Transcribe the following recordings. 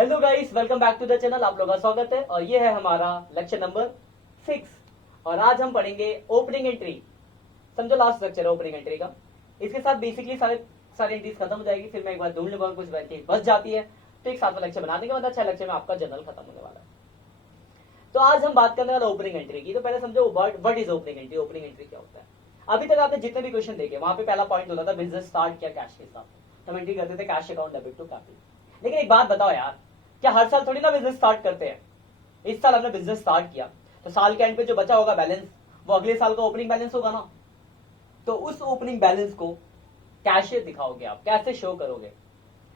Hello guys, welcome back to the channel. आप लोगों का स्वागत है और ये है हमारा लेक्चर नंबर 6 और आज हम पढ़ेंगे ओपनिंग एंट्री। समझो लास्ट लेक्चर है ओपनिंग एंट्री का। इसके साथ बेसिकली सारी एंट्रीज खत्म हो जाएगी। फिर मैं एक बार ढूंढ लूंगा, कुछ एंट्री बच जाती है तो एक साथ में लेक्चर बना देंगे, मतलब 6 लेक्चर में आपका जनरल खत्म होने वाला है। तो आज हम बात करने वाले ओपनिंग एंट्री की। तो पहले समझो what is opening entry. Opening entry क्या होता है? अभी तक आपने जितने भी क्वेश्चन देखे वहां पे पहला पॉइंट होता था बिजनेस स्टार्ट किया कैश के साथ, हम एंट्री करते थे cash account debit to capital. लेकिन एक बात बताओ यार, क्या हर साल थोड़ी ना बिजनेस स्टार्ट करते हैं? इस साल हमने बिजनेस स्टार्ट किया तो साल के एंड पे जो बचा होगा बैलेंस वो अगले साल का ओपनिंग बैलेंस होगा ना। तो उस ओपनिंग बैलेंस को कैसे दिखाओगे आप, कैसे शो करोगे?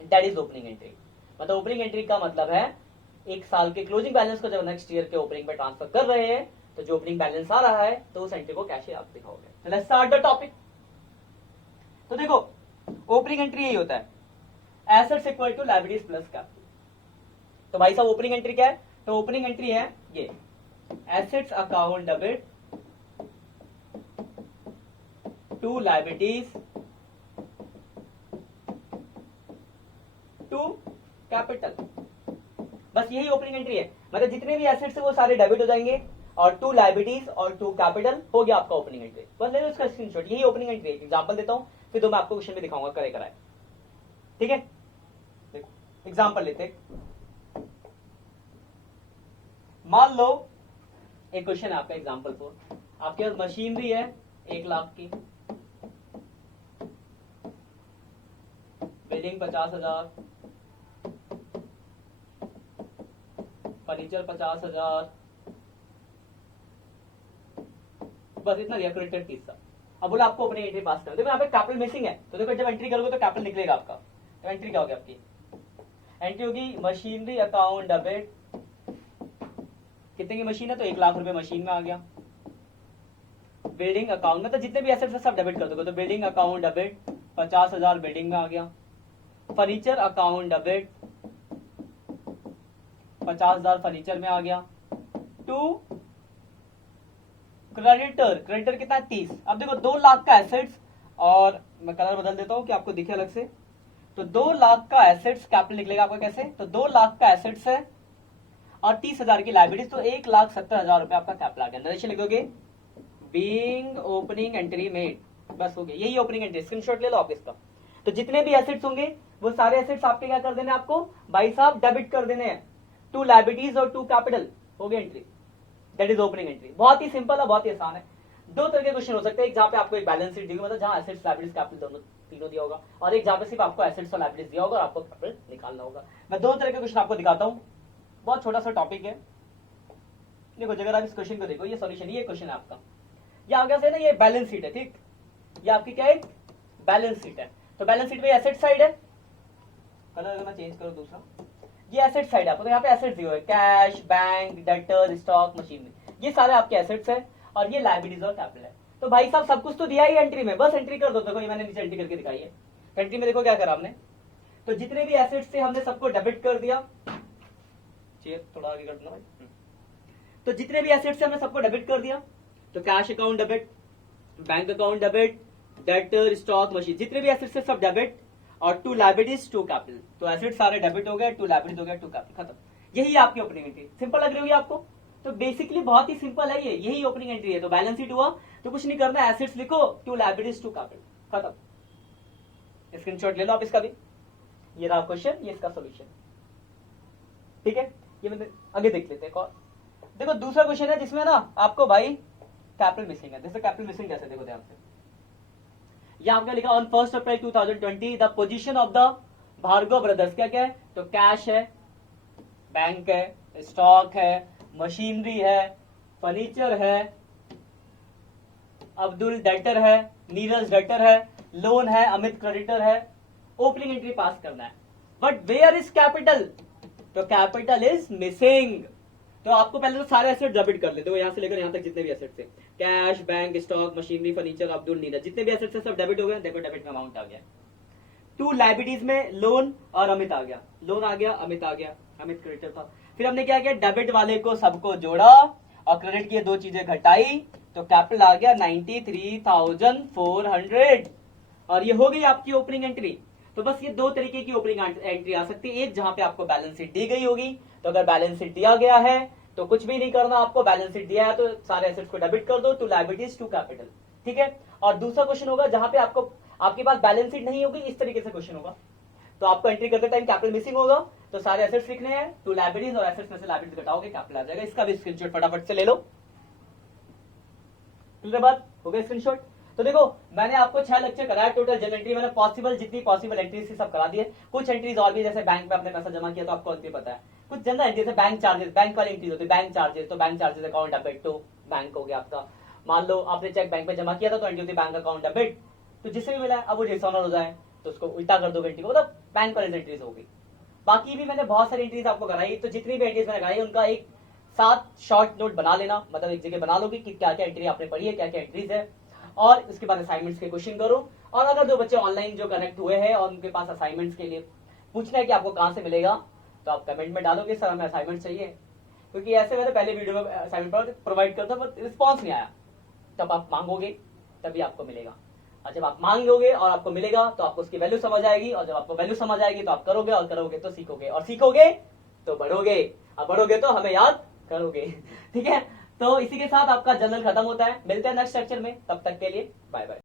That is opening entry. मतलब ओपनिंग एंट्री का मतलब है एक साल के क्लोजिंग बैलेंस को जब नेक्स्ट ईयर के ओपनिंग पे ट्रांसफर कर रहे हैं तो जो ओपनिंग बैलेंस आ रहा है तो उस एंट्री को कैसे आप दिखाओगे। Let's start the topic. तो देखो ओपनिंग एंट्री यही होता है, assets equal to liabilities plus capital. तो भाई साहब ओपनिंग एंट्री क्या है? तो ओपनिंग एंट्री है ये assets account debit to liabilities to capital. बस यही ओपनिंग एंट्री है। मतलब जितने भी एसेट्स है वो सारे डेबिट हो जाएंगे और टू लायबिलिटीज और टू कैपिटल हो गया आपका ओपनिंग एंट्री। बस ले लो इसका स्क्रीनशॉट। यही ओपनिंग एंट्री है। एग्जांपल देता हूं, फिर तो मैं आपको क्वेश्चन भी दिखाऊंगा करे कराए। ठीक है, देखो एग्जांपल लेते हैं। मान लो एक क्वेश्चन है आपका एग्जांपल 4। आपके पास मशीनरी है 1 लाख की, बिल्डिंग 50,000, फर्नीचर 50,000, बस इतना दिया, क्रेडिट 30 सा। अब बोला आपको अपनी एंट्री पास करना। देखो यहाँ पे कैपिटल मिसिंग है तो देखो जब एंट्री करोगे तो कैपिटल निकलेगा आपका। तो एंट्री क्या होगी आपकी? एंट्री होगी मशीनरी अकाउंट डेबिट। कितने की मशीन है? तो 1 लाख रुपए मशीन में आ गया। बिल्डिंग अकाउंट में तो जितने भी एसेट्स है सब डेबिट कर दोगे तो बिल्डिंग अकाउंट डेबिट 50,000 बिल्डिंग में आ गया। फर्नीचर अकाउंट डेबिट 50,000 फर्नीचर में आ गया। टू क्रेडिटर कितना? 30। अब देखो 2 लाख का एसेट्स, और मैं कलर बदल देता हूं कि आपको दिखे अलग से। तो 2 लाख का एसेट्स कैपिटल निकलेगा आपका कैसे? तो 2 लाख का एसेट्स है और 30,000 की लायबिलिटीज, तो 1,70,000 रुपए आपका कैपिटल आ गया। नरेशन लिखोगे बीइंग ओपनिंग एंट्री मेड। बस हो गया, यही ओपनिंग एंट्री। स्क्रीनशॉट ले लो आप इसका। तो जितने भी एसेट्स होंगे वो सारे एसेट्स आपके क्या कर देने आपको भाई साहब? डेबिट कर देने हैं टू लायबिलिटीज और टू कैपिटल। हो गया entry. That is opening entry. बहुत ही सिंपल है, बहुत ही आसान है। 2 तरह के क्वेश्चन हो सकते हैं, एक जहां पे आपको एक बैलेंस शीट दी होगी, मतलब जहां एसेट्स लायबिलिटीज कैपिटल दोनों तीनों दिया होगा, और एक जहां पे सिर्फ आपको एसेट्स और लायबिलिटीज दिया होगा और आपको कैपिटल निकालना होगा। मैं 2 तरह के क्वेश्चन आपको दिखाता हूं। बहुत छोटा सा टॉपिक है। देखो अगर आप इस क्वेश्चन को देखो, ये सॉल्यूशन, ये क्वेश्चन है आपका। ये आगे से ना ये बैलेंस शीट है, ठीक? ये आपकी क्या है? बैलेंस शीट है। तो बैलेंस शीट में एसेट साइड है, कलर अगर मैं चेंज करूं दूसरा, ये एसेट साइड है आपको। तो यहाँ पे एसेट्स दिए हुए हैं, cash, bank, debtor, stock, machinery, ये सारे आपके एसेट्स है और ये लायबिलिटीज और कैपिटल है। तो भाई साहब सब कुछ तो दिया ही एंट्री में, बस एंट्री कर दो। देखो ये मैंने नीचे एंट्री करके दिखाई है। एंट्री में देखो क्या करा हमने, तो जितने भी एसेट्स थे हमने सबको डेबिट कर दिया। चेयर थोड़ा आगे कर दो। तो जितने भी एसेट्स हमने सबको डेबिट कर दिया। तो cash account debit, bank account debit, debtor, stock, machine, जितने भी एसेट्स है सब डेबिट, और टू लायबिलिटीज टू कैपिटल। तो एसेट्स सारे डेबिट हो गए, टू लायबिलिटीज हो गया, टू कैपिटल, खत्म। यही आपकी ओपनिंग एंट्री। सिंपल लग रही होगी आपको? तो बेसिकली बहुत ही सिंपल है, ये यही ओपनिंग एंट्री है। तो बैलेंस शीट हुआ तो कुछ नहीं करना, एसेट्स लिखो, टू लायबिलिटीज टू कैपिटल, खत्म। स्क्रीनशॉट ले लो आप इसका भी। ये रहा क्वेश्चन, ये इसका सोल्यूशन। ठीक है, ये मतलब आगे देख लेते हैं। देखो दूसरा क्वेश्चन है जिसमें ना आपको भाई कैपिटल मिसिंग है। जैसे कैपिटल मिसिंग कैसे, देखो ध्यान से। ये आपका लिखा on 1 April 2020 the position of the Bhargav brothers. क्या क्या है? तो कैश है, बैंक है, स्टॉक है, मशीनरी है, फर्नीचर है, अब्दुल डेटर है, नीरज डेटर है, लोन है, अमित क्रेडिटर है। ओपनिंग एंट्री पास करना है। But where is capital? तो कैपिटल इज मिसिंग। तो आपको पहले तो सारे एसेट डेबिट कर लेते हो, यहां से लेकर यहां तक जितने भी एसेट्स थे, cash, bank, stock, machinery, furniture, Abdul, Neeraj, जितने भी एसेट्स हैं सब डेबिट हो गए। देखो डेबिट में अमाउंट आ गया। टू लायबिलिटीज में लोन और अमित आ गया, लोन आ गया, अमित आ गया, अमित क्रेडिटर था। फिर हमने क्या किया, डेबिट वाले को सबको जोड़ा और क्रेडिट की 2 चीजें घटाई, तो कैपिटल आ गया 93,400 और ये हो गई आपकी ओपनिंग एंट्री। तो बस ये दो तरीके की ओपनिंग एंट्री आ सकती है। एक जहां पे आपको बैलेंस शीट दी गई होगी, तो अगर बैलेंस शीट दिया गया है तो कुछ भी नहीं करना आपको, बैलेंस शीट दिया है तो सारे एसेट्स को डेबिट कर दो, टू लायबिलिटीज टू कैपिटल, ठीक है। और दूसरा क्वेश्चन होगा जहां पे आपको आपके पास बैलेंस शीट नहीं होगी, इस तरीके से क्वेश्चन होगा, तो आपको एंट्री करते टाइम कैपिटल मिसिंग होगा, तो सारे एसेट्स लिखने हैं, टू लायबिलिटीज और एसेट्स में से लायबिलिटीज घटाओगे कैपिटल आ जाएगा। इसका भी स्क्रीनशॉट फटाफट से ले लो। क्लियर बात हो गया स्क्रीनशॉट। तो देखो मैंने आपको 6 लेक्चर कराया टोटल, जनरल एंट्री मैंने पॉसिबल जितनी पॉसिबल एंट्रीज थी सब करा दिए। कुछ एंट्रीज और भी, जैसे बैंक में अपने पैसा जमा किया तो आपको अंतिम पता है, कुछ जनरल एंट्री जैसे बैंक चार्जेस, बैंक वाली एंट्रीज होती है, बैंक चार्जेस, तो bank charges account debit to bank हो गया आपका। मान लो आपने चेक बैंक में जमा किया था तो एंट्री होती बैंक अकाउंट डेबिट, तो जिससे भी मिला है अब वो डिसऑनर हो जाए तो उसको उल्टा कर दो एंट्री को, मतलब बैंक वाली एंट्रीज होगी। बाकी भी मैंने बहुत सारी एंट्रीज आपको कराई, तो जितनी भी एंट्रीज मैंने कराई उनका एक साथ शॉर्ट नोट बना लेना, मतलब एक जगह बना लोगे कि क्या क्या एंट्री आपने पढ़ी है, क्या क्या एंट्रीज है, और उसके बाद असाइनमेंट्स के क्वेश्चन करो। और अगर जो बच्चे ऑनलाइन जो कनेक्ट हुए हैं और उनके पास असाइनमेंट्स के लिए पूछना है कि आपको कहां से मिलेगा, तो आप कमेंट में डालोगे सर हमें असाइनमेंट चाहिए, क्योंकि ऐसे मैंने पहले वीडियो में असाइनमेंट प्रोवाइड करता बट रिस्पॉन्स नहीं आया। तब आप मांगोगे तभी आपको मिलेगा, और जब आप मांग लोगे और आपको मिलेगा तो आपको उसकी वैल्यू समझ आएगी, और जब आपको वैल्यू समझ आएगी तो आप करोगे, और करोगे तो सीखोगे, और सीखोगे तो बढ़ोगे, और बढ़ोगे तो हमें याद करोगे। ठीक है, तो इसी के साथ आपका जनरल खत्म होता है। मिलते हैं नेक्स्ट लेक्चर में, तब तक के लिए बाय बाय।